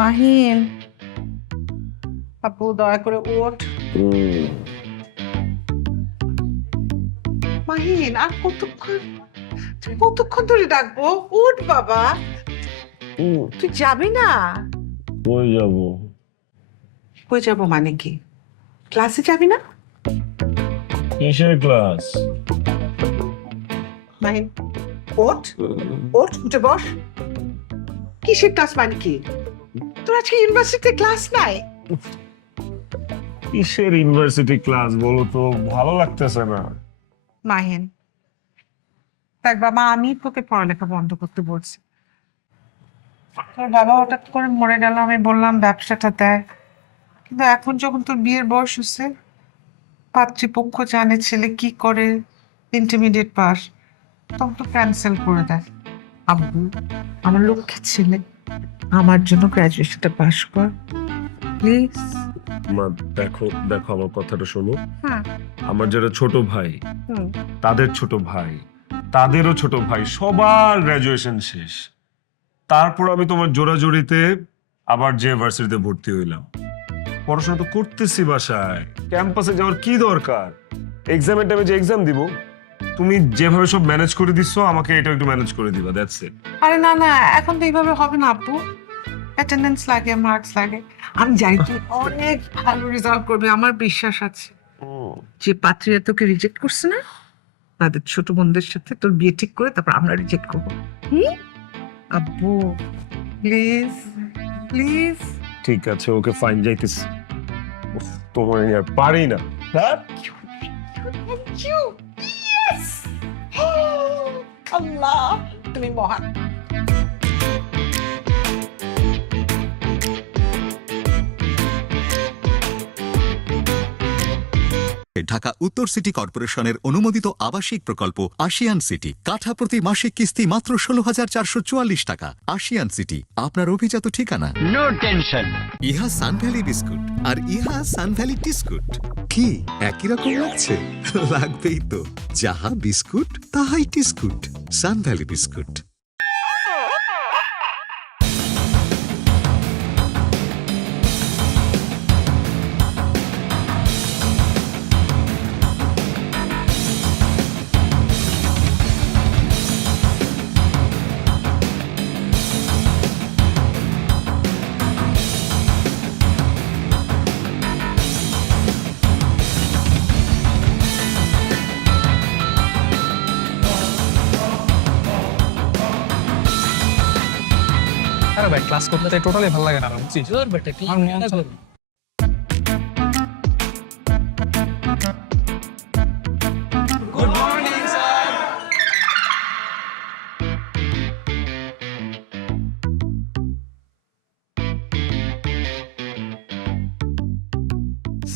মাহিন, আপু দয়া করে ওঠ। মাহিন, আর কতক্ষণ ধরে ডাকবো? ওঠ বাবা, তুই যাবি না? কই যাব? কই যাবো মানে কি? ক্লাসে যাবি না? কিসের ক্লাস? মাহিন, ওঠ ওঠ, উঠে বস। কিসের ক্লাস মানে কি? তোর আজকে ইউনিভার্সিটিতে ক্লাস নাই? কিসের ইউনিভার্সিটি ক্লাস বলো তো, ভালো লাগতেছে না। মাহিন দেখ বাবা, আমি তোকে পড়ালেখা বন্ধ করতে বলছি। তোর বাবা হঠাৎ করে মরে গেল, আমি বললাম ব্যবসাটা দেখ, কিন্তু এখন যখন তোর বিয়ের বয়স হচ্ছে, পাত্রীপক্ষ জানে ছেলে কি করে, ইন্টারমিডিয়েট পাস, তখন তো ক্যান্সেল করে দেয়। আব্বু, আমার লক্ষ্যের ছেলে, আমার জন্য গ্রাজুয়েশনটা পাস কর প্লিজ। মা দেখো দেখো, আমার কথাটা শোনো। হ্যাঁ। আমার যারা ছোট ভাই, হুম। তাদের ছোট ভাই, তাদেরও ছোট ভাই, সবার গ্রাজুয়েশন শেষ। তারপর আমি তোমার জোড়াজোড়িতে আবার যে ভার্সিটিতে ভর্তি হইলাম। পড়াশোনা তো করতেছি বাসায়, ক্যাম্পাসে যাওয়ার কি দরকার? এক্সামের টাইমে যে এক্সাম দিব, তুমি যেভাবে সব ম্যানেজ করে দিচ্ছ, আমাকে এটা একটু ম্যানেজ করে দিবা, দ্যাটস ইট। আরে না না, এখন তো এইভাবে হবে না আব্বু। অ্যাটেন্ডেন্স লাগে, মার্কস লাগে। আমি জানি তুই অনেক ভালো রেজাল্ট করবে, আমার বিশ্বাস আছে। যে পাত্রীরা তোকে রিজেক্ট করছে না, তাদের ছোট বোনদের সাথে তোর বিয়ে ঠিক করে তারপর আমরা রিজেক্ট করবো। আব্বু প্লিজ প্লিজ। ঠিক আছে, ওকে ফাইন, যাইতেছি। উফ, তোমার আর পারি না। হ্যাঁ, Thank you. Yes! আল্লাহ, তুমি মহান। ঢাকা উত্তর সিটি কর্পোরেশনের অনুমোদিত আবাসিক প্রকল্প আশিয়ান সিটি, কাঠা প্রতি মাসিক কিস্তি মাত্র 16,444 টাকা। আশিয়ান সিটি আপনার অভিজাত ঠিকানা। No tension. ইহা সানভ্যালি বিস্কুট আর ইহা সানভ্যালি টিস্কুট। কি একই রকম লাগছে? লাগবেই তো, যাহা বিস্কুট তাহাই টিস্কুট। সানভ্যালি বিস্কুট। আরে ভাই, ক্লাস করতে টোটালি ভালো লাগে না, বুঝছিস? আমার মন চলে না।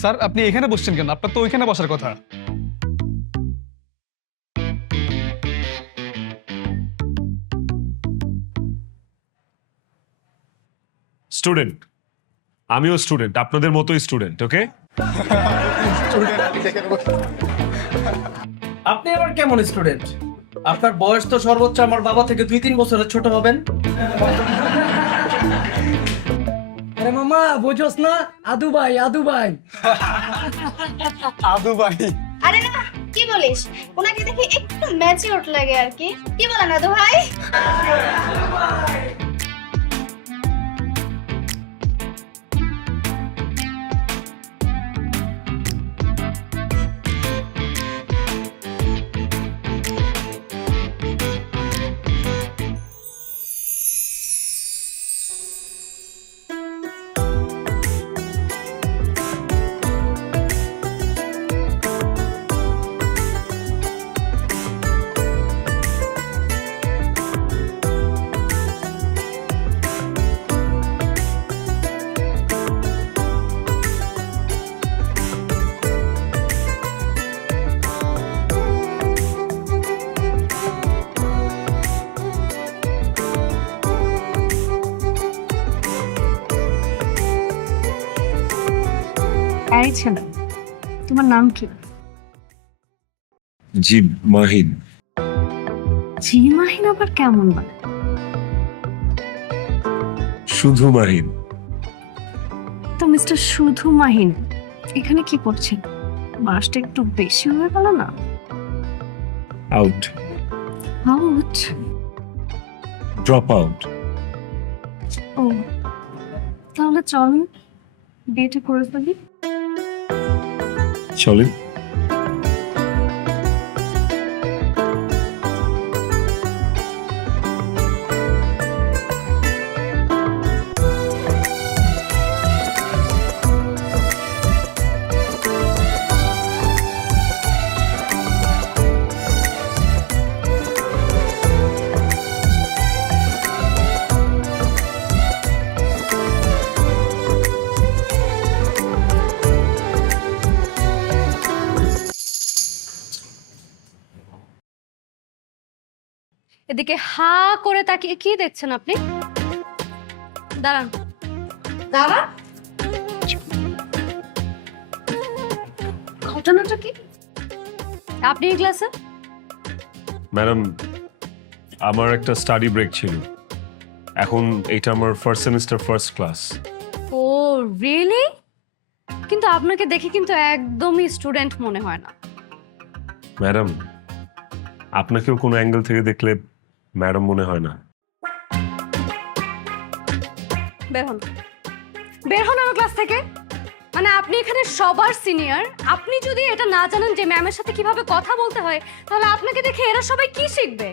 স্যার, আপনি এখানে বসছেন কেন? আপনার তো ওইখানে বসার কথা। স্টুডেন্ট, আমিও স্টুডেন্ট, আপনাদের মতোই স্টুডেন্ট। ওকে, আপনি আবার কেমন স্টুডেন্ট? আপনার বয়স তো সর্বোচ্চ আমার বাবা থেকে 2-3 বছরের ছোট হবেন। আরে মামা, বুঝোস না? আদু ভাই, আদু ভাই। আদু ভাই? আরে না, কি বলিস? ওনাকে দেখে একটু ম্যাচিউরড লাগে আর কি। কি বলেন আদু ভাই? এই ছেলে, তোমার নাম কি? জি মাহিন। জি মাহিন আবার কেমন বলে? শুধু মাহিন। তো মিস্টার শুধু মাহিন এখানে কি করছেন? মাসটা একটু বেশি হয়ে গেল না? Out, out? Drop out. ও, তাহলে চলুন বিয়েটা করে ফেলি। চলেন। এদিকে হা করে তাকিয়ে কি দেখছেন আপনি? দাঁড়ান দাঁড়ান, ঘটনাটা কি? আপনি এই ক্লাসে? ম্যাডাম, আমার একটা স্টাডি ব্রেক ছিল, এখন এটা আমার ফার্স্ট সেমিস্টার ফার্স্ট ক্লাস। ও রিয়েলি? কিন্তু আপনাকে দেখে কিন্তু একদমই স্টুডেন্ট মনে হয় না। ম্যাডাম, আপনাকেও কোনো অ্যাঙ্গেল থেকে দেখলে ম্যাডাম মনে হয় না। বের হন, বের হন আমার ক্লাস থেকে। মানে আপনি এখানে সবার সিনিয়র, আপনি যদি এটা না জানেন যে ম্যামের সাথে কিভাবে কথা বলতে হয়, তাহলে আপনাকে দেখে এরা সবাই কি শিখবে?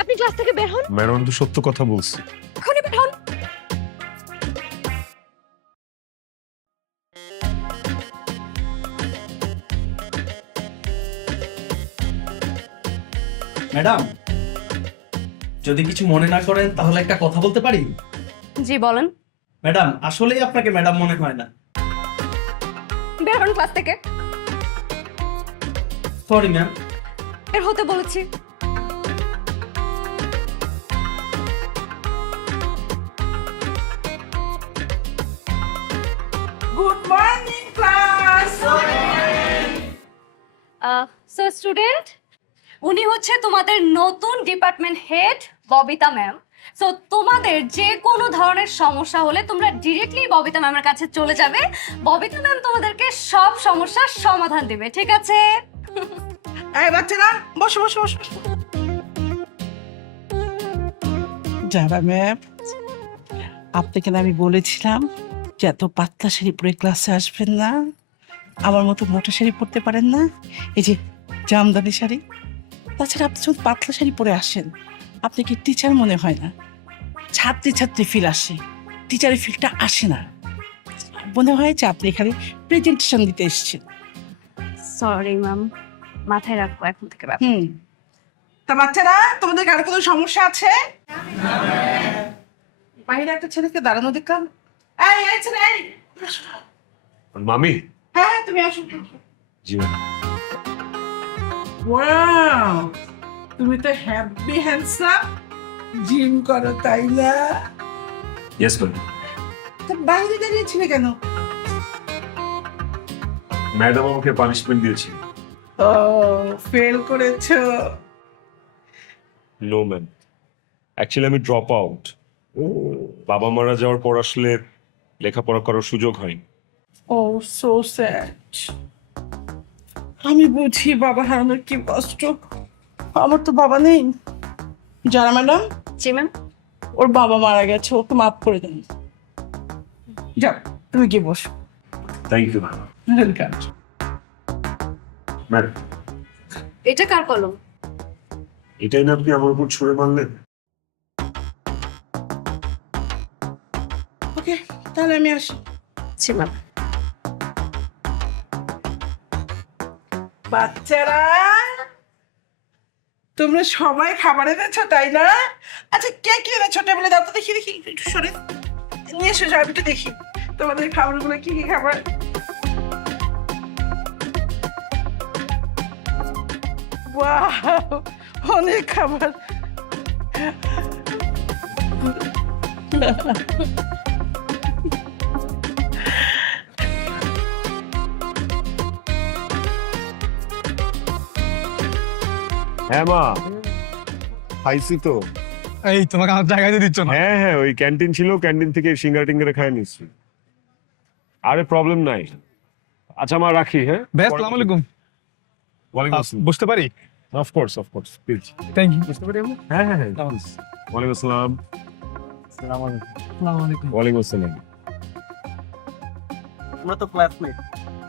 আপনি ক্লাস থেকে বের হন, ম্যাডাম তো সত্য কথা বলছি। এখনই বের হন। ম্যাডাম, যদি কিছু মনে না করেন তাহলে একটা কথা বলতে পারি? জি বলেন। ম্যাডাম, আসলেই আপনাকে ম্যাডাম মনে হয় না। বের হন ক্লাস থেকে। Sorry ma'am. বের হতে বলেছি। Good morning class. So student, উনি হচ্ছে তোমাদের নতুন department head Babita ma'am. So তোমাদের যে কোনো ধরনের সমস্যা হলে তোমরা ডিরেক্টলি ববিতা ম্যামের কাছে চলে যাবে। ববিতা ম্যাম তোমাদেরকে সব সমস্যার সমাধান দেবে, ঠিক আছে? এই বাচ্চারা বসো বসো বসো। যারা ম্যাম, আপনাকে না আমি বলেছিলাম যে এত পাতলা শাড়ি পরে ক্লাসে আসবেন না, আমার মতো মোটা শাড়ি পরতে পারেন না, এই যে জামদানি শাড়ি। তাছাড়া আপনি যখন পাতলা শাড়ি পরে আসেন, আপনি কি টিচার মনে হয় না? ছাত্রী ছাত্রী ফিল আসে, টিচারের ফিলটা আসে না। মনে হয় যে আপনি এখানে প্রেজেন্টেশন দিতে এসেছেন। সরি ম্যাম, মাথায় রাখবো এখন থেকে ব্যাপার। তা বাচ্চারা, তোমাদের কারো কোনো সমস্যা আছে? বাইরে একটা ছেলেকে দাঁড়ানো দেখলাম। এই এই ছেলে, এই মামি। হ্যাঁ তুমি আসো। জি ম্যাডাম। ওয়াও, তুমি তো হ্যাপি হ্যান্ডসাম, জিম করো তাই না? Yes madam. তা বাইরে দাঁড়িয়েছিলে কেন? ম্যাডাম আমাকে পানিশমেন্ট দিয়েছে। ও, ফেল করেছো? নো ম্যাম, অ্যাকচুয়ালি আমি ড্রপ আউট। বাবা মারা যাওয়ার পর আসলে লেখাপড়া করার সুযোগ হয়নি। ও সো স্যাড। আমি বুঝি বাবা হারানোর কি কষ্ট। আমার তো বাবা নেই। যারা ম্যাডাম, জি ম্যাম। ওর বাবা মারা গেছে, ওকে মাফ করে দেন। যাও, তুমি গিয়ে বসো। Thank you ma'am. Welcome. Madam, এটা কার কলম? এটাই না আপনি আমার উপর ছুঁড়ে মারলেন? ওকে, তাহলে আমি আসি। জি ম্যাম। বাচ্চারা, তোমরা সবাই খাবার এনেছো তাই না? আচ্ছা, কে কি এনেছো টেবিলে দাও তো দেখি, দেখি একটু সরে নিয়ে এসো, আমি একটু দেখি তোমাদের খাবারগুলো কি কি খাবার। ওয়াও, অনেক খাবার। হ্যাঁ মা, খাইছি তো। এই তোমাকে আমার জায়গায় দিচ্ছ না। হ্যাঁ হ্যাঁ, ওই ক্যান্টিন ছিল, ক্যান্টিন থেকে সিঙ্গারা টিঙ্গারা খাই নিচ্ছি। আরে প্রবলেম নাই। আচ্ছা মা রাখি, হ্যাঁ? ভাই আসসালামু আলাইকুম। ওয়ালাইকুম আসসালাম। বসতে পারি? Of course please. Thank you. বুঝতে পারি আমরা? হ্যাঁ হ্যাঁ হ্যাঁ please. ওয়ালাইকুম আসসালাম। আসসালামু আলাইকুম। ওয়ালাইকুম আসসালাম। আমরা তো ক্লাসমেট,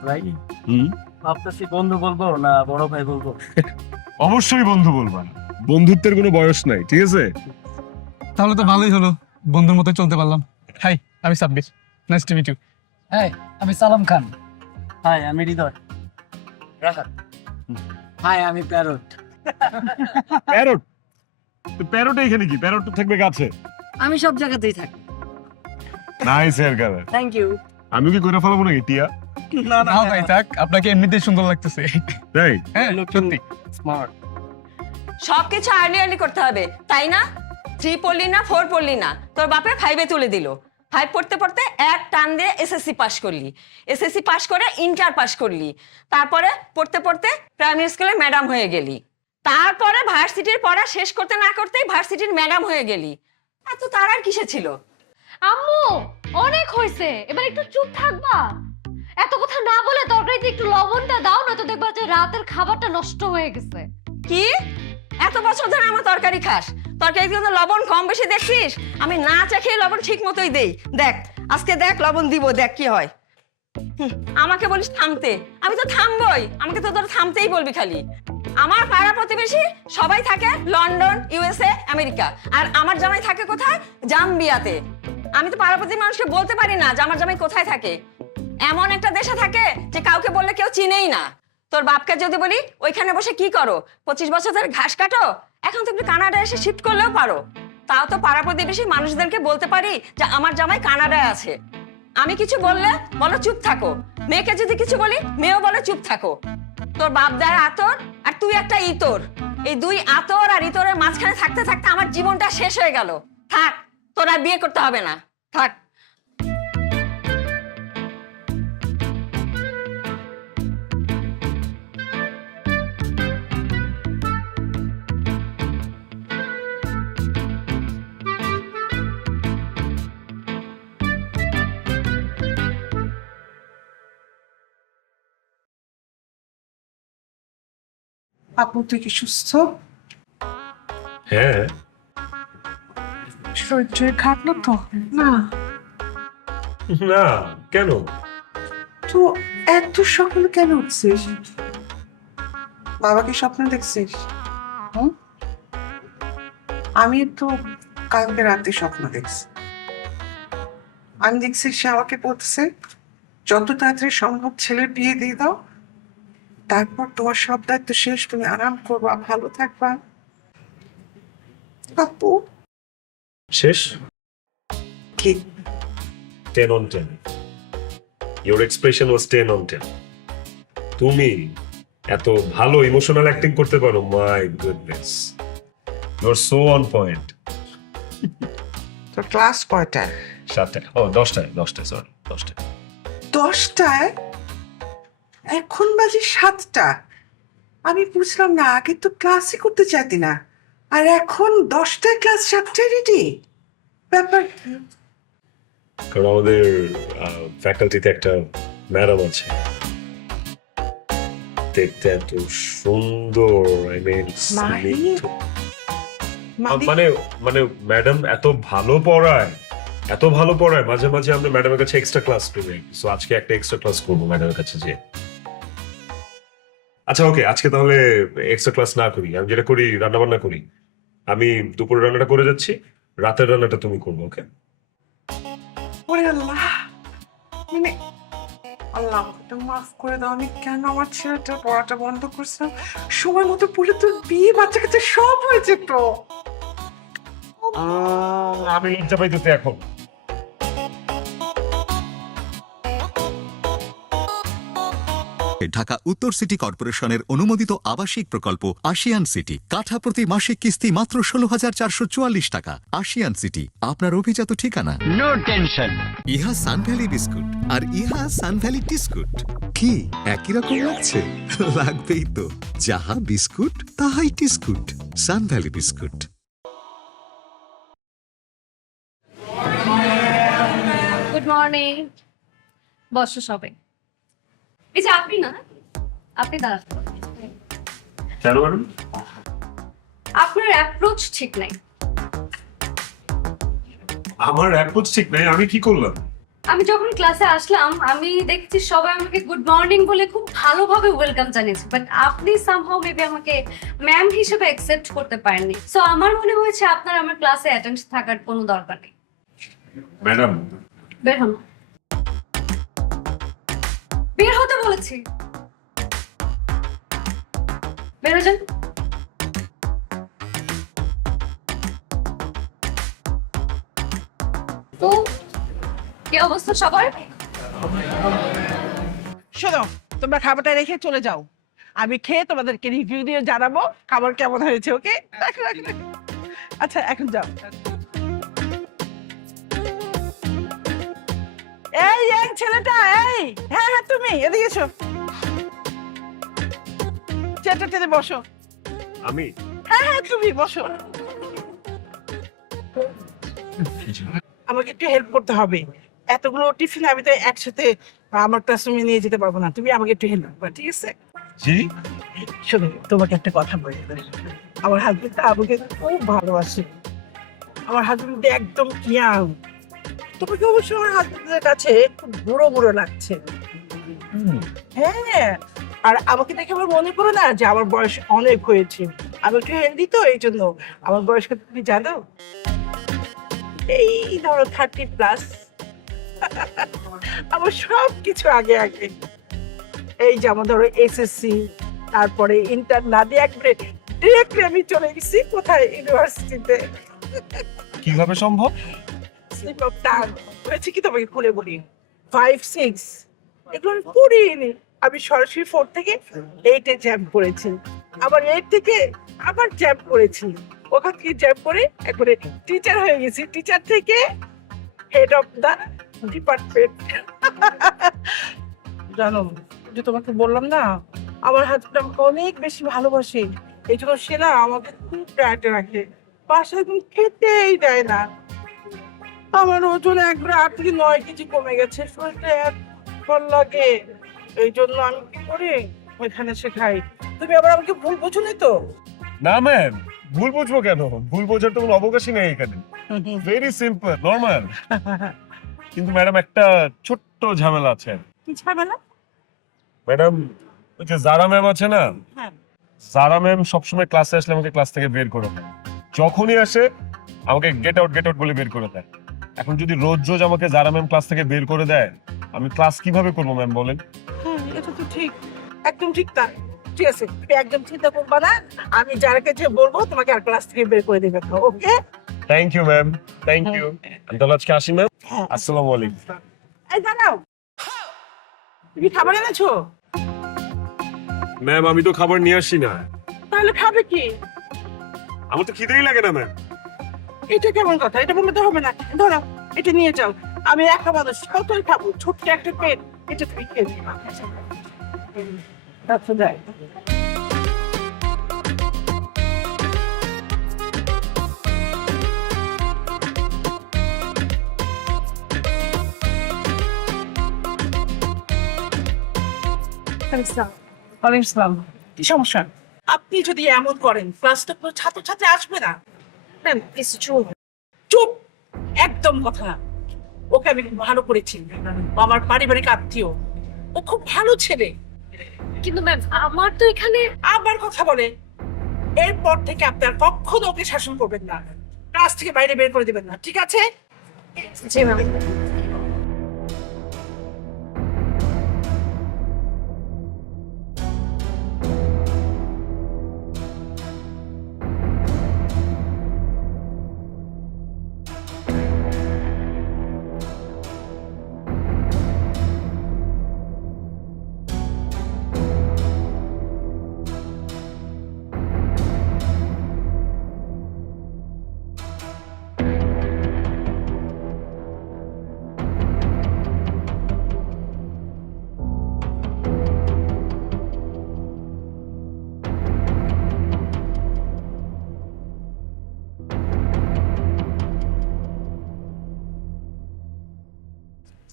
রাইট? হুম, ভাবতেছি বন্ধু বলবো না বড় ভাই বলবো। অবশ্যই বন্ধু বলবা। বন্ধুত্বের কোনো বয়স নাই, ঠিক আছে? তাহলে তো ভালোই হলো, বন্ধুর মতো চলতে পারলাম। হাই, আমি Sabbir. Nice to meet you. হ্যাঁ আমি সালাম খান। হাই, আমি হৃদয়। রাহাত। হাই আমি প্যারট। প্যারট? প্যারট এখানে কি? প্যারট তো থাকবে গাছে। আমি সব জায়গাতেই থাকি। Nice hair colour. Thank you. আমি কি কইরা ফেলাবো নাকি টিয়া? না না ভাই থাক, আপনাকে এমনিতেই সুন্দর লাগতেছে। তাই? হ্যাঁ সত্যি। স্মার্ট। সবকিছু আর্লি আর্লি করতে হবে, তাই না? 3 পড়লি না, 4 পড়লি না, তোর বাপে 5-এ তুলে দিল। 5 পড়তে পড়তে এক টান দিয়ে এসএসসি পাস করলি, এসএসসি পাস করে ইন্টার পাস করলি, তারপরে পড়তে পড়তে প্রাইমারি স্কুলে ম্যাডাম হয়ে গেলি, তারপরে ভার্সিটির পড়া শেষ করতে না করতেই ভার্সিটির ম্যাডাম হয়ে গেলি। এত তার আর কিসে ছিল? আম্মু অনেক হয়েছে, এবার একটু চুপ থাকবা। এত কথা না বলে তরকারিতে একটু লবণটা দাও, না তো দেখবা যে রাতের খাবারটা নষ্ট হয়ে গেছে। কি এত বছর ধরে আমার তরকারি খাস, তরকারিতে তো লবণ কম বেশি দেখছিস? আমি না চেখে লবণ ঠিক মতোই দেই। দেখ আজকে দেখ লবণ দিব, দেখ কি হয়। আমাকে বলিস থামতে, আমি তো থামবই, আমাকে তো তোর থামতেই বলবি খালি। আমার পাড়া প্রতিবেশী সবাই থাকে লন্ডন, ইউএসএ, আমেরিকা, আর আমার জামাই থাকে কোথায়? জাম্বিয়াতে। আমি তো পাড়া প্রতিবেশী মানুষকে বলতে পারি না যে আমার জামাই কোথায় থাকে। এমন একটা দেশে থাকে যে কাউকে বললে কেউ চিনেই না। তোর বাপকে যদি বলি ওইখানে বসে কি করো, 25 বছর ধরে ঘাস কাটো, এখন তো একটু কানাডায় এসে শিফট করলেও পারো। তাও তো পাড়া প্রতিবেশী মানুষদেরকে বলতে পারি যে আমার জামাই কানাডায় আছে। আমি কিছু বললে বলো চুপ থাকো, মেয়েকে যদি কিছু বলি মেয়েও বলে চুপ থাকো। তোর বাপ দেয় আতর আর তুই একটা ইতর, এই দুই আতর আর ইতরের মাঝখানে থাকতে থাকতে আমার জীবনটা শেষ হয়ে গেল। থাক, তোর আর বিয়ে করতে হবে না, থাক। আপু তুই কি সুস্থ? হ্যাঁ। শরীর খারাপ না তো? না না, কেন? তো এত সকালে কেন উঠছিস? বাবাকে স্বপ্ন দেখছিস? হুম? আমি তো কালকে রাতে স্বপ্ন দেখছি। আমি দেখছি সে আমাকে বলতেছে যত তাড়াতাড়ি সম্ভব ছেলের বিয়ে দিয়ে দাও, তারপর তোমার সব দায়িত্ব শেষ, তুমি আরাম করবা, ভালো থাকবা। আপু শেষ? কি 10 on 10. Your expression was 10 on 10. তুমি এত ভালো ইমোশনাল অ্যাক্টিং করতে পারো, my goodness. You are so on point. তোর ক্লাস কয়টায়? 7টায়, ও 10টায়, সরি 10টায়। 10টায়? এখন বাজে 7টা। আমি বুঝলাম না, আগে তো ক্লাসই করতে চাইতি না, আর এখন 10টায় ক্লাস, 7টায় রেডি। ব্যাপার কি? কারণ আমাদের ফ্যাকাল্টিতে একটা ম্যাডাম আছে, দেখতে এত সুন্দর, আই মিন মাহি? মানে মানে ম্যাডাম এত ভালো পড়ায়, মাঝে মাঝে আমরা ম্যাডামের কাছে এক্সট্রা ক্লাস করি। সো আজকে একটা এক্সট্রা ক্লাস করবো ম্যাডামের কাছে যে। আচ্ছা ওকে, আজকে তাহলে এক্সট্রা ক্লাস না করি, আমি যেটা করি রান্না বান্না করি। আমি দুপুরের রান্নাটা করে যাচ্ছি, রাতের রান্নাটা তুমি করবো, ওকে? ওরে আল্লাহ, মানে আল্লাহ আমাকে মাফ করে দাও। আমি কেন আমার ছেলেটা পড়াটা বন্ধ করছিলাম? সময় মতো পড়ে তোর বিয়ে, বাচ্চা কাচ্চা সব হয়ে যেত। আমি লজ্জা পাইতেছি এখন। ঢাকা উত্তর সিটি কর্পোরেশনের অনুমোদিত আবাসিক প্রকল্প আশিয়ান সিটি, কাঠা প্রতি মাসিক কিস্তি মাত্র 16,444 টাকা। আশিয়ান সিটি আপনার অভিজাত ঠিকানা। No tension. ইহা সানভ্যালি বিস্কুট আর ইহা সানভ্যালি টিস্কুট। কি একই রকম লাগছে? লাগবেই তো, যাহা বিস্কুট তাহাই টিস্কুট। সানভ্যালি বিস্কুট। Good morning. বসো সবাই। এই যে আপনি না, আপনি দাঁড়ান। কেন ম্যাডাম? আপনার অ্যাপ্রোচ ঠিক নাই। আমার অ্যাপ্রোচ ঠিক নাই, আমি কি করলাম? আমি যখন ক্লাসে আসলাম আমি দেখছি সবাই আমাকে গুড মর্নিং বলে খুব ভালোভাবে ওয়েলকাম জানিয়েছে, বাট আপনি সামহাউ মেবি আমাকে ম্যাম হিসেবে অ্যাকসেপ্ট করতে পারেননি। সো আমার মনে হয়েছে আপনার আমার ক্লাসে অ্যাটেন্ড থাকার কোনো দরকার নেই। ম্যাডাম, বের হন। বের হতে বলেছি, বের হয়ে যান। তো কি অবস্থা সবার? শোনো, তোমরা খাবারটা রেখে চলে যাও, আমি খেয়ে তোমাদেরকে রিভিউ দিয়ে জানাবো খাবার কেমন হয়েছে। ওকে, রাখো রাখো রাখো। আচ্ছা এখন যাও। এই ছেলেটা, এই হ্যাঁ হ্যাঁ তুমি এদিকে এসো, চেয়ারটাতে বসো। আমি হ্যাঁ হ্যাঁ তুমি বসো। আমাকে একটু হেল্প করতে হবে, এতগুলো টিফিন আমি তো একসাথে আমার ক্লাসরুমে নিয়ে যেতে পারবো না, তুমি আমাকে একটু হেল্প করবে, ঠিক আছে? জি। শোনো, তোমাকে একটা কথা বলি, আমার হাজবেন্ড আমাকে খুব ভালোবাসে, আমার হাজবেন্ড একদম ইয়াং, তোমাকে অবশ্য আমার হাজবেন্ডের কাছে খুব বুড়ো বুড়ো লাগছে। হ্যাঁ, আর আমাকে দেখে আমার মনে পড়ে না যে আমার বয়স অনেক হয়েছে, আমি একটু হেলদি তো, এই জন্য। আমার বয়স কত তুমি জানো? এই ধরো 30+। আমার সব কিছু আগে আগে, এই যেমন ধরো SSC, তারপরে ইন্টার না দিয়ে একবারে ডিরেক্টলি আমি চলে গেছি কোথায়, ইউনিভার্সিটিতে। কিভাবে সম্ভব? স্লিপ অফ টাং হয়েছে কি তোমাকে খুলে বলি, 5, 6 এগুলো আমি পড়িনি, আমি সরাসরি 4 থেকে 8-এ জ্যাম্প করেছি, আবার 8 থেকে আবার জ্যাম্প করেছি, ওখান থেকে জ্যাম্প করে একবারে টিচার হয়ে গেছি, টিচার থেকে হেড অফ দা ডিপার্টমেন্ট। জানো, যে তোমাকে বললাম না আমার হাজবেন্ড আমাকে অনেক বেশি ভালোবাসে, এই জন্য সে না আমাকে খুব টায়ার্ডে রাখে, বাসায় তুমি খেতেই দেয় না। আমার ওজন একবারে 8 থেকে 9 কেজি কমে গেছে, শরীরটা এক ভালো লাগে, এই জন্য আমি কি করি ওইখানে সে খাই। তুমি আবার আমাকে ভুল বোঝোনি তো? না ম্যাম, ভুল বুঝবো কেন? ভুল বোঝার তো কোনো অবকাশই নেই এখানে, ভেরি সিম্পল নরমাল। কিন্তু ম্যাডাম একটা ছোট্ট ঝামেলা আছে। কি ঝামেলা? ম্যাডাম, ওই যে জারা ম্যাম আছে না, হ্যাঁ। জারা ম্যাম সবসময় ক্লাসে আসলে আমাকে ক্লাস থেকে বের করে দেয়, যখনই আসে আমাকে গেট আউট বলে বের করে দেয়। এখন যদি রোজ রোজ আমাকে জারা ম্যাম ক্লাস থেকে বের করে দেয়, আমি ক্লাস কিভাবে করবো ম্যাম বলেন? হ্যাঁ, এটা তো ঠিক, একদম ঠিক। তা ঠিক আছে, তুমি একদম চিন্তা করবা না, আমি যারাকে যে বলবো তোমাকে আর ক্লাস থেকে বের করে দেবে। Okay, thank you ma'am, thank you. আমি তাহলে আজকে আসি ম্যাম। হ্যাঁ। আসসালামু আলাইকুম। এই দাঁড়াও, তুমি খাবার এনেছো? ম্যাম, আমি তো খাবার নিয়ে আসি না। তাহলে খাবে কি? আমার তো খিদেই লাগে না ম্যাম। এটা কেমন কথা? এটা বললে তো হবে না। ধরো, এটা নিয়ে যাও, আমি একা মানুষ কতই খাবো, ছোট্ট একটা পেট, এটা তুমি খেয়ে নিবা। আচ্ছা যাই। ওয়ালাইকুম আসসালাম। কি সমস্যা? আপনি যদি এমন করেন ক্লাসটা কোনো ছাত্রছাত্রী আসবে না। ম্যাম প্লিজ চুপ। চুপ, একদম কথা না। ওকে আমি খুব ভালো করেছি, ও আমার পারিবারিক আত্মীয়, ও খুব ভালো ছেলে। কিন্তু ম্যাম আমার তো এখানে আবার কথা বলে, এরপর থেকে আপনি আর কখনো ওকে শাসন করবেন না, ক্লাস থেকে বাইরে বের করে দিবেন না, ঠিক আছে? জি ম্যাম।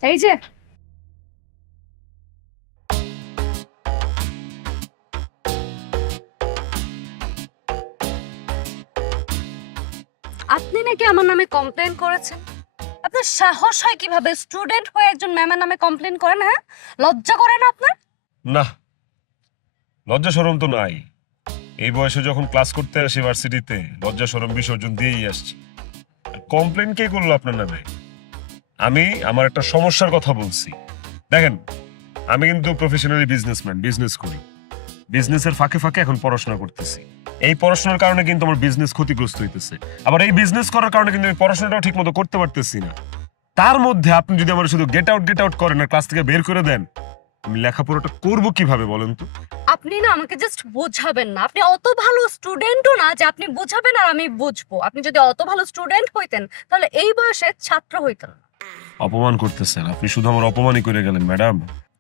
এই যে কি আমার নামে কমপ্লেন করেছেন? আপনার সাহস হয় কিভাবে স্টুডেন্ট হয়ে একজন ম্যামের নামে কমপ্লেন করেন? হ্যাঁ, লজ্জা করে না আপনার? না, লজ্জা শরম তো নাই। এই বয়সে যখন ক্লাস করতে আসি ভার্সিটিতে, লজ্জা শরম বিসর্জন দিয়েই আসছি। কমপ্লেন কে করলো আপনার নামে? আমি আমার একটা সমস্যার কথা বলছি। দেখেন, আমি কিন্তু প্রফেশনালি বিজনেসম্যান, বিজনেস করি। বিজনেসের ফাঁকে ফাঁকে এখন পড়াশোনা করতেছি। এই পড়াশোনার কারণে কিন্তু আমার বিজনেস ক্ষতিগ্রস্ত হইতেছে। আবার এই বিজনেস করার কারণে কিন্তু আমি পড়াশোনাটাও ঠিক মতো করতে পারতেছি না। তার মধ্যে আপনি যদি আমার শুধু গেট আউট করেন আর ক্লাস থেকে বের করে দেন, আমি লেখাপড়াটা করবো কিভাবে বলেন তো? আপনি না আমাকে জাস্ট বোঝাবেন না। আপনি অত ভালো স্টুডেন্টও না যে আপনি বোঝাবেন আর আমি বুঝবো। আপনি যদি অত ভালো স্টুডেন্ট হইতেন তাহলে এই বয়সে ছাত্র হইতেন না। অপমান করতেছেন আপনি, শুধু আমার অপমানই করে গেলেন ম্যাডাম।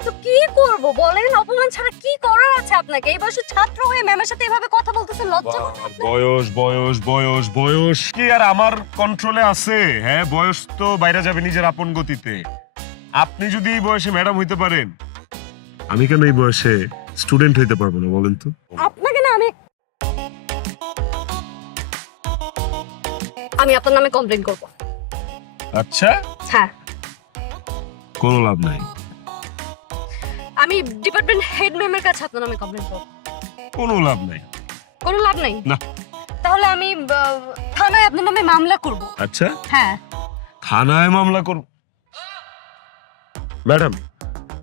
তো কি করব বলেন? অপমান ছাড়া কি করার আছে আপনাকে? এই বয়সে ছাত্র হয়ে ম্যামের সাথে এভাবে কথা বলতেছেন, লজ্জা করে না আপনার? বয়স বয়স বয়স বয়স কি আর আমার কন্ট্রোলে আছে? হ্যাঁ, বয়স তো বাইরে যাবে নিজের আপন গতিতে। আপনি যদি এই বয়সে ম্যাডাম হইতে পারেন, আমি কেন এই বয়সে স্টুডেন্ট হইতে পারবো না বলেন তো? আপনাকে না আমি আপনার নামে কমপ্লেইন করব। আচ্ছা, হ্যাঁ, কোনো লাভ নাই। আমি ডিপার্টমেন্ট হেড ম্যামের কাছে আপনার নামে কমপ্লেইন করব। কোনো লাভ নাই। কোনো লাভ নাই? না। তাহলে আমি থানায় আপনার নামে মামলা করব। আচ্ছা, হ্যাঁ। থানায় মামলা করব? Madam,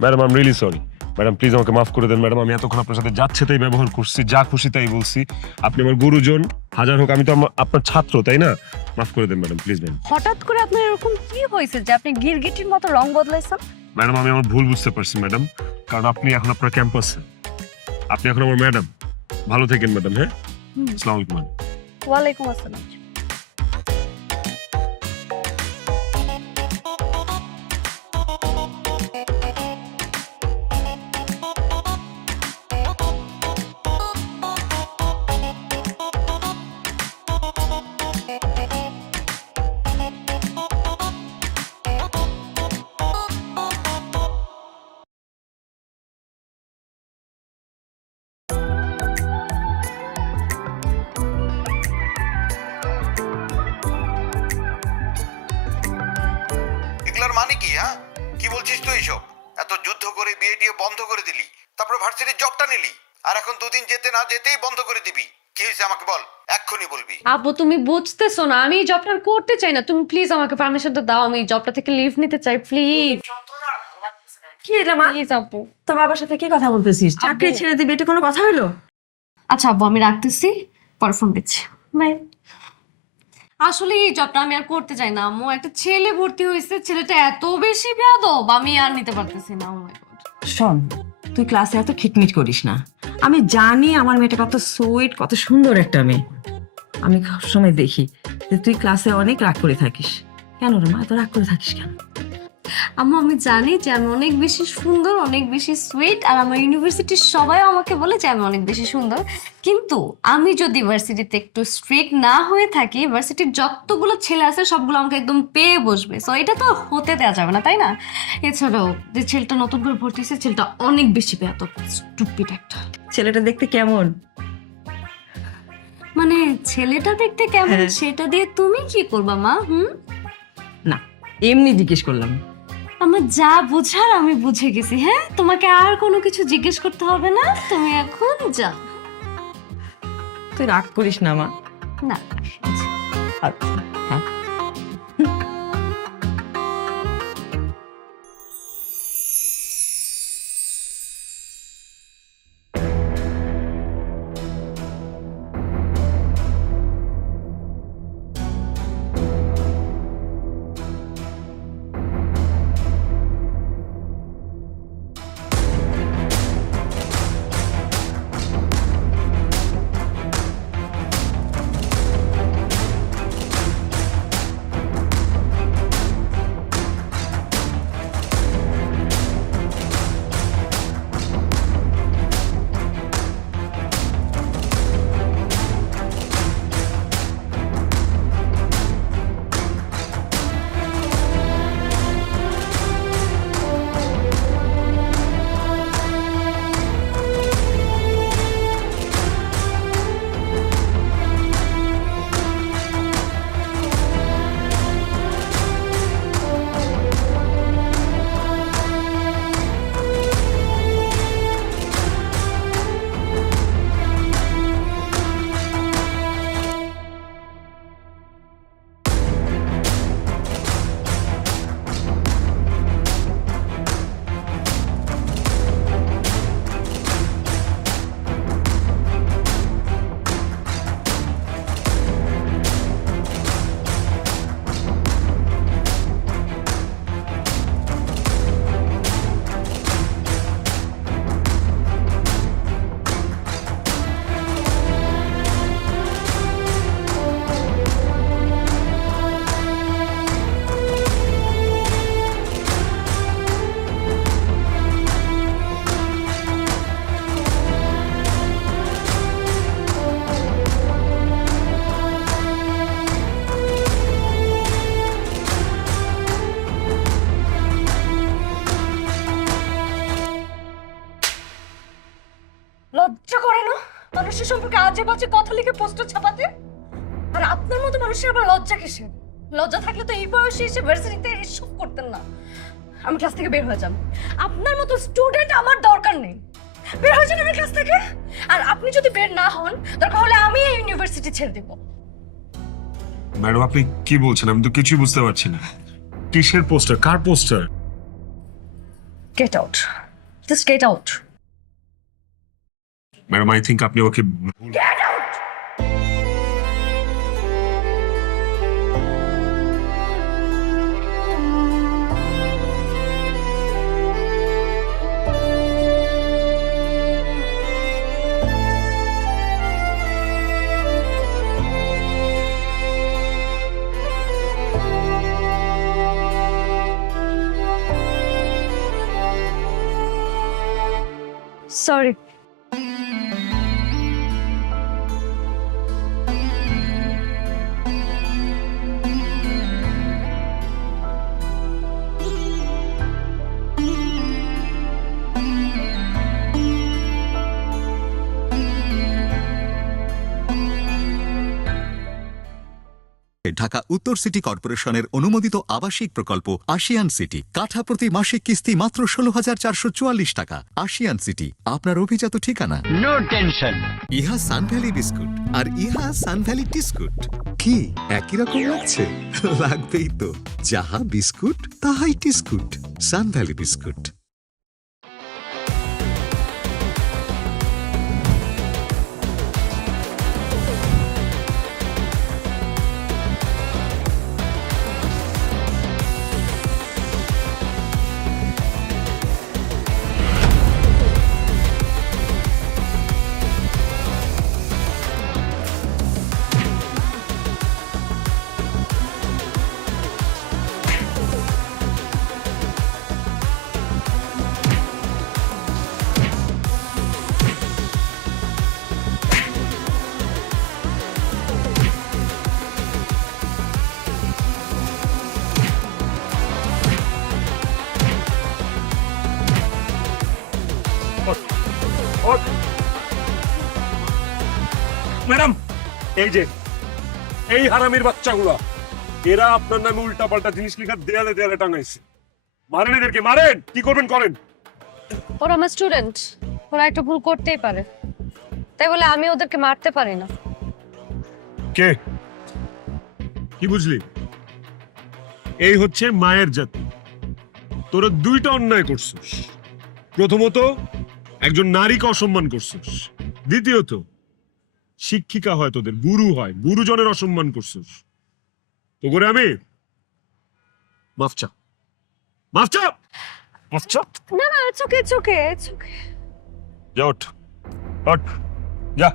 madam I am really sorry. Madam please আমাকে মাফ করে দেন ম্যাডাম। আমি এতক্ষণ আপনার সাথে যাচ্ছে তাই ব্যবহার করছি, যা খুশি তাই বলছি। আপনি আমার গুরুজন, হাজার হোক আমি তো আপনার ছাত্র, তাই না? মাফ করে দেন ম্যাডাম, প্লিজ ম্যাডাম। হঠাৎ করে আপনার এরকম কি হয়েছে যে আপনি গিরগিটির মতো রং বদলাইছেন? ম্যাডাম আমি আমার ভুল বুঝতে পারছি ম্যাডাম, কারণ আপনি এখন আপনার ক্যাম্পাসে, আপনি এখন আমার ম্যাডাম। ভালো থাকেন ম্যাডাম। হ্যাঁ, আসসালামু আলাইকুম। ওয়ালাইকুম আসসালাম। এগুলার মানে কি? হ্যাঁ, কি বলছিস তুই এসব? এত যুদ্ধ করে বিয়ে টিয়ে বন্ধ করে দিলি, তারপরে ভার্সিটির জবটা নিলি, আর এখন দুদিন যেতে না যেতেই বন্ধ করে দিবি। কি হয়েছে আমাকে বল, এক্ষুনি বলবি। আপু তুমি বুঝতেছো না, আমি এই জবটা করতে চাই না। তুমি প্লিজ আমাকে পারমিশনটা দাও, আমি এই জবটা থেকে লিভ নিতে চাই প্লিজ। কি রে মা, প্লিজ আপু। তোর বাবার সাথে কি কথা বলতেছিস? চাকরি ছেড়ে দিবি, এটা কোনো কথা হলো? আচ্ছা আব্বু, আমি রাখতেছি, পরে ফোন দিচ্ছি। বাই। আসলে এই জবটা আমি আর করতে চাই না আম্মু। একটা ছেলে ভর্তি হয়েছে, ছেলেটা এত বেশি বেয়াদব, আমি আর নিতে পারতেছি না। ও মাই গড। শোন, তুই ক্লাসে এত খিটমিট করিস না। আমি জানি আমার মেয়েটা কত সুইট, কত সুন্দর একটা মেয়ে। আমি সবসময় দেখি যে তুই ক্লাসে অনেক রাগ করে থাকিস। কেন রে মা, এত রাগ করে থাকিস কেন? আম্মু আমি জানি যে আমি অনেক বেশি সুন্দর, অনেক বেশি সুইট, আর আমার ইউনিভার্সিটির সবাই আমাকে বলে যে আমি অনেক বেশি সুন্দর। কিন্তু আমি যদি ভার্সিটিতে একটু স্ট্রিক্ট না হয়ে থাকি, ভার্সিটির যতগুলো ছেলে আছে সবগুলো আমাকে একদম পেয়ে বসবে। সো এটা তো হতে দেওয়া যাবে না, তাই না? এছাড়াও যে ছেলেটা নতুন করে ভর্তি হয়েছে, ছেলেটা অনেক বেশি বেয়াদব, স্টুপিড একটা। ছেলেটা দেখতে কেমন? মানে ছেলেটা দেখতে কেমন সেটা দিয়ে তুমি কি করবা মা? না, এমনি জিজ্ঞেস করলাম। আমার যা বোঝার আমি বুঝে গেছি। হ্যাঁ, তোমাকে আর কোনো কিছু জিজ্ঞেস করতে হবে না, তুমি এখন যা। তুই রাগ করিস না মা। না আচ্ছা, হ্যাঁ। সে সম্পর্কে আজে বাজে কথা লিখে পোস্টার ছাপাতে? আর আপনার মতো মানুষের আবার লজ্জা কিসের? লজ্জা থাকলে তো এই বয়সে এসে ভার্সিটিতে এসব করতেন না। আমি ক্লাস থেকে বের হয়ে যাব। আপনার মতো স্টুডেন্ট আমার দরকার নেই। বের হয়ে যান আমার ক্লাস থেকে। আর আপনি যদি বের না হন, দরকার হলে আমি এই ইউনিভার্সিটি ছেড়ে দেব। ম্যাডাম আপনি কি বলছেন? আমি তো কিছুই বুঝতে পারছি না। কিসের পোস্টার? কার poster? Get out, just get out. Madam I think আপনি okay get out. Sorry. Dhaka উত্তর সিটি কর্পোরেশনের অনুমোদিত আবাসিক প্রকল্প আশিয়ান সিটি, কাঠা প্রতি মাসিক কিস্তি মাত্র 16,444 টাকা। আশিয়ান সিটি আপনার অভিজাত ঠিকানা। No tension. ইহা সানভ্যালি বিস্কুট আর ইহা সানভ্যালি টিস্কুট। কি একই রকম লাগছে? লাগবেই তো, যাহা বিস্কুট তাহাই টিস্কুট। সানভ্যালি বিস্কুট। ম্যাডাম এই যে এই হারামির বাচ্চাগুলা, এরা আপনার নামে উল্টা পাল্টা জিনিস লেখা দেয়ালে দেয়ালে টাঙাইছে। মারেন এদেরকে, মারেন। কি করবেন করেন। ওরা আমার স্টুডেন্ট, ওরা একটা ভুল করতেই পারে, তাই বলে আমি ওদেরকে মারতে পারি না। কে? কি বুঝলি? এই হচ্ছে মায়ের জাতি। তোরা দুইটা অন্যায় করছিস। প্রথমত একজন নারীকে অসম্মান করছিস, দ্বিতীয়ত শিক্ষিকা হয় তোদের, গুরু হয়, গুরুজনের অসম্মান করছিস। তো করে আমি মাফ চা, মাফ চা, মাফ চা। না না, it's okay, it's okay, it's okay. যা ওঠ, ওঠ, যা।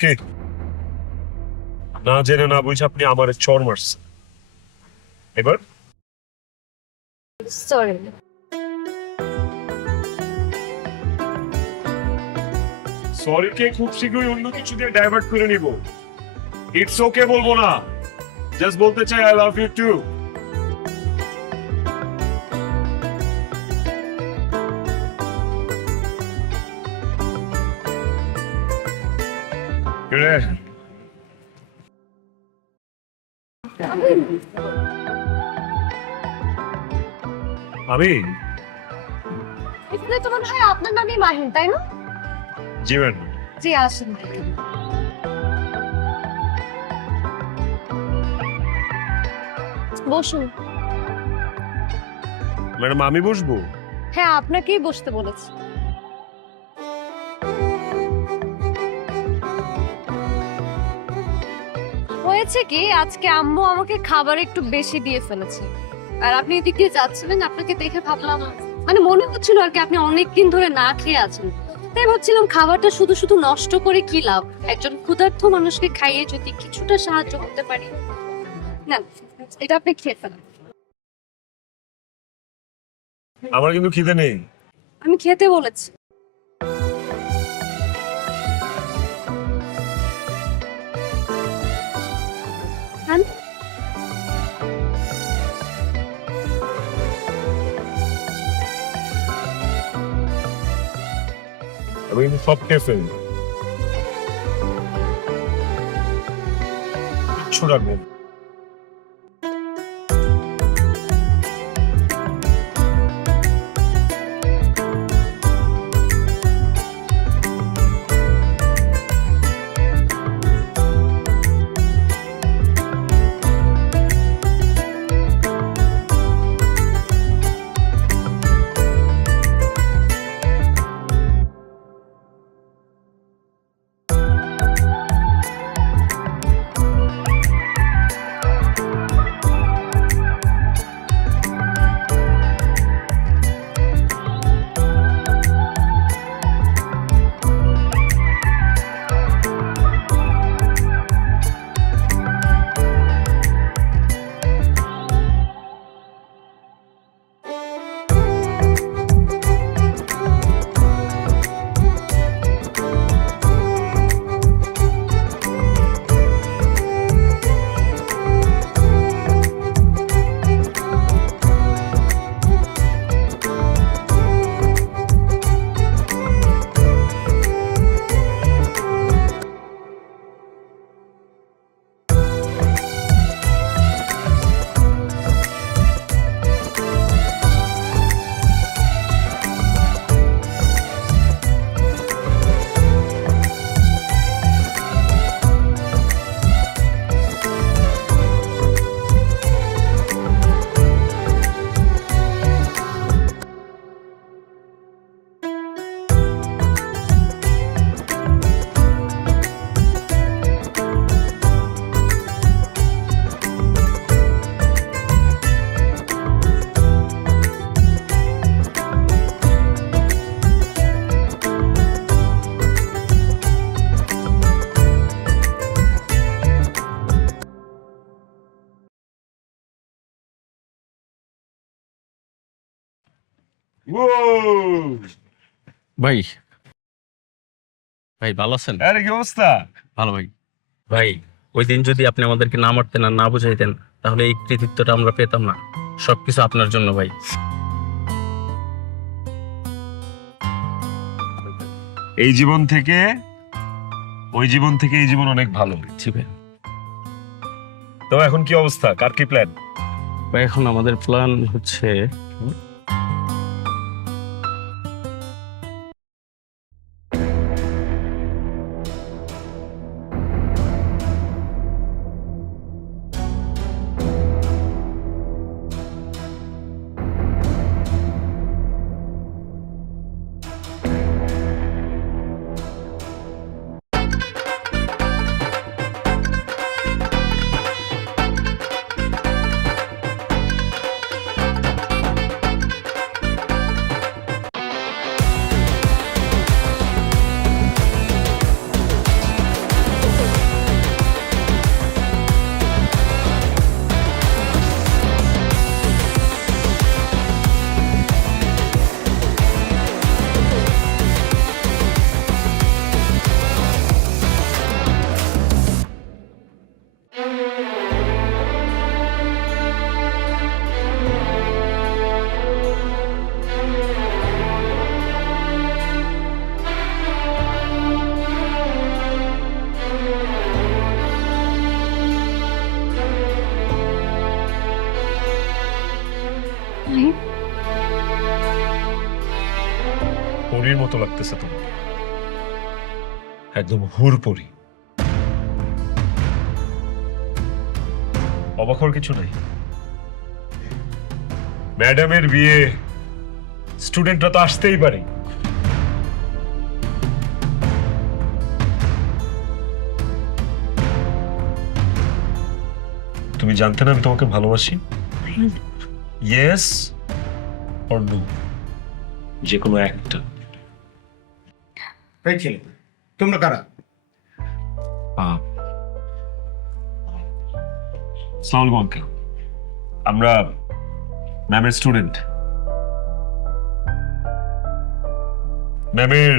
কে? না জেনে না বুঝে আপনি আমার চর মারছেন। এবার সরি। সরি কে খুব শীঘ্রই অন্য কিছু দিয়ে ডাইভার্ট করে নিব। ইটস ওকে বলবো না, জাস্ট বলতে চাই আই লাভ ইউ টু। আমি এখানে তো মনে হয় আপনার নামই মাহিন, তাই না? জীবন জি, আসেন। বসুন। ম্যাডাম আমি বসবো? হ্যাঁ, আপনাকেই বসতে বলেছি। হয়েছে কি, আজকে আম্মু আমাকে খাবার একটু বেশি দিয়ে ফেলেছে, আর আপনি এদিক দিয়ে যাচ্ছিলেন, আপনাকে দেখে ভাবলাম, মানে মনে হচ্ছিল আর কি আপনি অনেকদিন ধরে না খেয়ে আছেন, তাই ভাবছিলাম খাবারটা শুধু শুধু নষ্ট করে কি লাভ, একজন ক্ষুধার্ত মানুষকে খাইয়ে যদি কিছুটা সাহায্য করতে পারি। না, এটা আপনি খেয়ে ফেলেন। আমার কিন্তু খিদে নেই। আমি খেতে বলেছি। খান। আমি কিন্তু সব খেয়ে ফেলবো, কিচ্ছু রাখবো না। ভাই ভাই ভালো আছেন? আরে কি অবস্থা? ভালো ভাই। ভাই ওই দিন যদি আপনি আমাদেরকে না মারতেন আর না বুঝাইতেন তাহলে এই কৃতিত্বটা আমরা পেতাম না। সবকিছু আপনার জন্য ভাই। এই জীবন থেকে ওই জীবন থেকে এই জীবন অনেক ভালো। জি ভাই। তো এখন কি অবস্থা, কার কি প্ল্যান? ভাই এখন আমাদের প্ল্যান হচ্ছে পরীর মতো লাগতেছে তোমাকে, একদম হুর পরী। অবাক হওয়ার কিছু নাই। ম্যাডামের বিয়ে, স্টুডেন্টরা তো আসতেই পারে। তুমি জানতে না আমি তোমাকে ভালোবাসি? ইয়েস অর নো, যে কোনো একটা। এই ছেলে, তোমরা কারা? আসসালামু আলাইকুম আঙ্কেল, আমরা ম্যামের স্টুডেন্ট। ম্যামের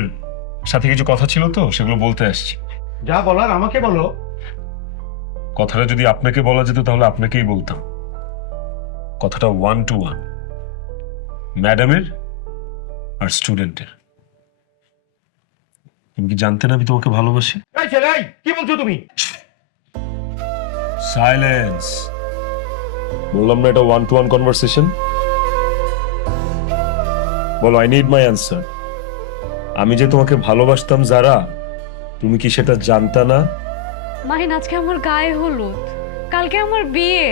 সাথে কিছু কথা ছিল তো, সেগুলো বলতে আসছি। যা বলার আমাকে বলো। কথাটা যদি আপনাকে বলা যেত তাহলে আপনাকেই বলতাম। কথাটা 1 to 1, ম্যাডামের আর স্টুডেন্টের। তুমি কি জানতে না আমি তোমাকে ভালোবাসি? এই ছেলে, এই, কি বলছো তুমি? সাইলেন্স। বললাম না এটা 1-to-1 কনভারসেশন। বলো, আই নিড মাই অ্যান্সার। আমি যে তোমাকে ভালোবাসতাম যারা, তুমি কি সেটা জানতা না? মাহিন, আজকে আমার গায়ে হলুদ, কালকে আমার বিয়ে।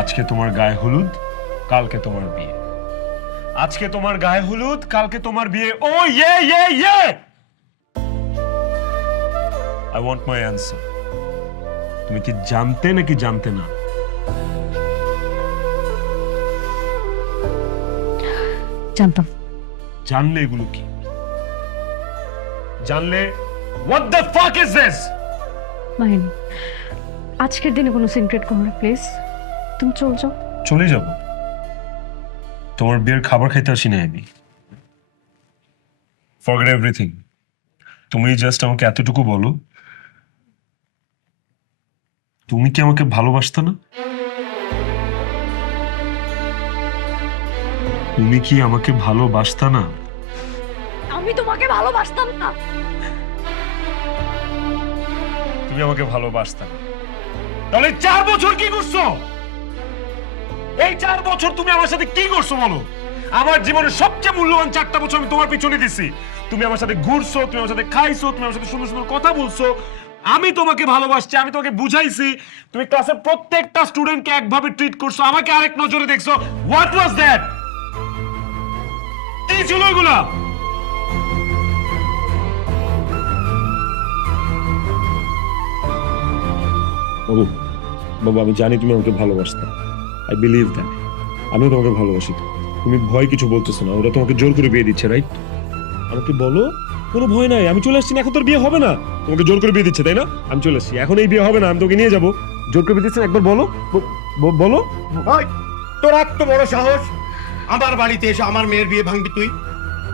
আজকে তোমার গায়ে হলুদ, কালকে তোমার বিয়ে। আজকে তোমার গায়ে হলুদ, কালকে তোমার বিয়ে। ও ইয়ে আই ওয়ান্ট মাই অ্যান্সার। তুমি কি জানতে নাকি জানতে না? জানতাম। জানলে এগুলো কি? জানলে what the fuck is this? Mahin, আজকের দিনে কোনো সিক্রেট করো না প্লিজ। তুমি চল যাও। চলে যাব? তোমার বিয়ের খাবার খাইতে আসি না আমি। Forget everything. তুমি জাস্ট আমাকে এতটুকু বলো, তুমি কি আমাকে ভালোবাসতে না? তুমি কি আমাকে ভালোবাসতে না? আমি তোমাকে ভালোবাসতাম না। তুমি আমাকে ভালোবাসতে না, তাহলে 4 বছর কি করছো? এই 4 বছর তুমি আমার সাথে কি করছো বলো? আমার জীবনের সবচেয়ে মূল্যবান 4টা বছর আমি তোমার পিছনে দিছি। তুমি আমার সাথে ঘুরছো, তুমি আমার সাথে খাইছো, তুমি আমার সাথে সুন্দর সুন্দর কথা বলছো। আমি তোমাকে ভালোবাসছি, আমি তোমাকে বুঝাইছি। তুমি ক্লাসের প্রত্যেকটা স্টুডেন্টকে একভাবে ট্রিট করছো, আমাকে আরেক নজরে দেখছো। What was that? কি ছিল এগুলা? বাবু, বাবু, আমি জানি তুমি আমাকে ভালোবাসতে। I believe that. আমিও তোমাকে ভালোবাসি। তুমি ভয় কিছু বলতেছো না, ওরা তোমাকে জোর করে বিয়ে দিচ্ছে, রাইট? আমাকে বলো, কোনো ভয় নাই, আমি চলে আসছি না। এখন তোর বিয়ে হবে না, তোমাকে জোর করে বিয়ে দিচ্ছে, তাই না? আমি চলে আসছি, এখন এই বিয়ে হবে না, আমি তোকে নিয়ে যাবো। জোর করে বিয়ে দিচ্ছেন, একবার বলো, বলো। ওই, তোর এত বড় সাহস আমার বাড়িতে এসে আমার মেয়ের বিয়ে ভাঙবি তুই?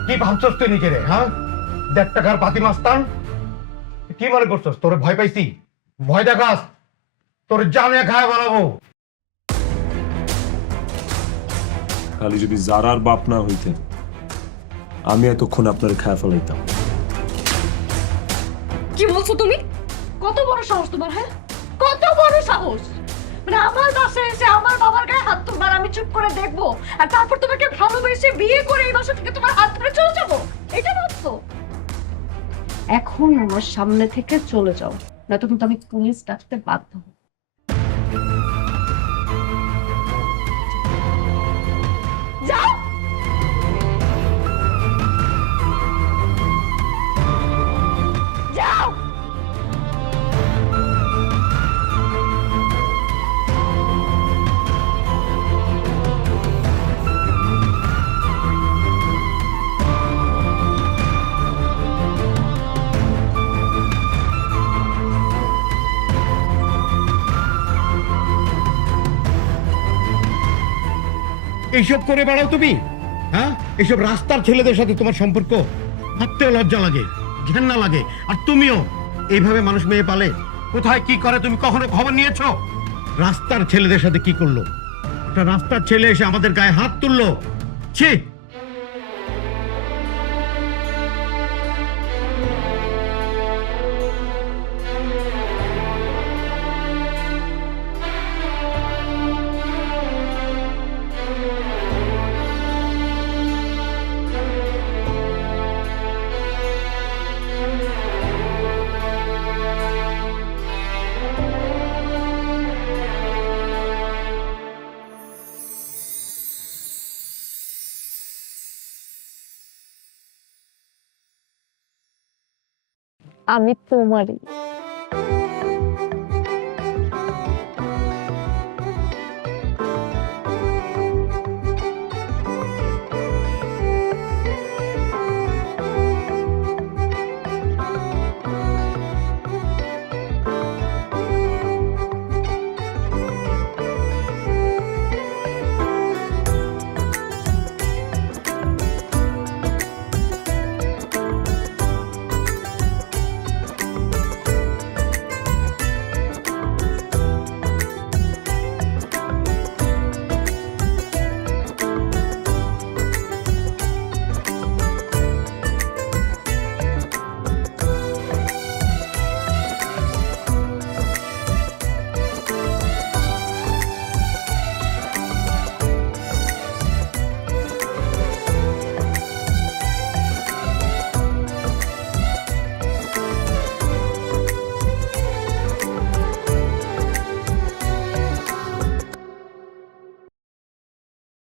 কি ভাবছস তুই নিজে রে? হ্যাঁ, 1.5 টাকার পাতি মাস্তান। কি মনে করছস তোরে ভয় পাইছি? ভয় দেখাস, তোর জানে খায় বানাবো। খালি যদি জারার বাপ না হইতেন, আমি এতক্ষণ আপনার খায় ফেলাইতাম। কি বলছো তুমি? কত বড় সাহস তোমার? হ্যাঁ, কত বড় সাহস! মানে আমার বাসায় এসে আমার বাবার গায়ে হাত তুলবার, আমি চুপ করে দেখবো, আর তারপর তোমাকে ভালোবেসে বিয়ে করে এই বাসা থেকে তোমার হাত ধরে চলে যাবো? এটা ভাবছো? এখন আমার সামনে থেকে চলে যাও, নয়তো কিন্তু আমি পুলিশ ডাকতে বাধ্য হব। যাও। যাও। এইসব করে বেড়াও তুমি? হ্যাঁ, এইসব রাস্তার ছেলেদের সাথে তোমার সম্পর্ক? ভাবতেও লজ্জা লাগে, ঘেন্না লাগে। আর তুমিও এইভাবে মানুষ মেয়ে পালে? কোথায় কি করে তুমি কখনো খবর নিয়েছো? রাস্তার ছেলেদের সাথে কি করলো? একটা রাস্তার ছেলে এসে আমাদের গায়ে হাত তুললো। ছি! আমি তোমারই।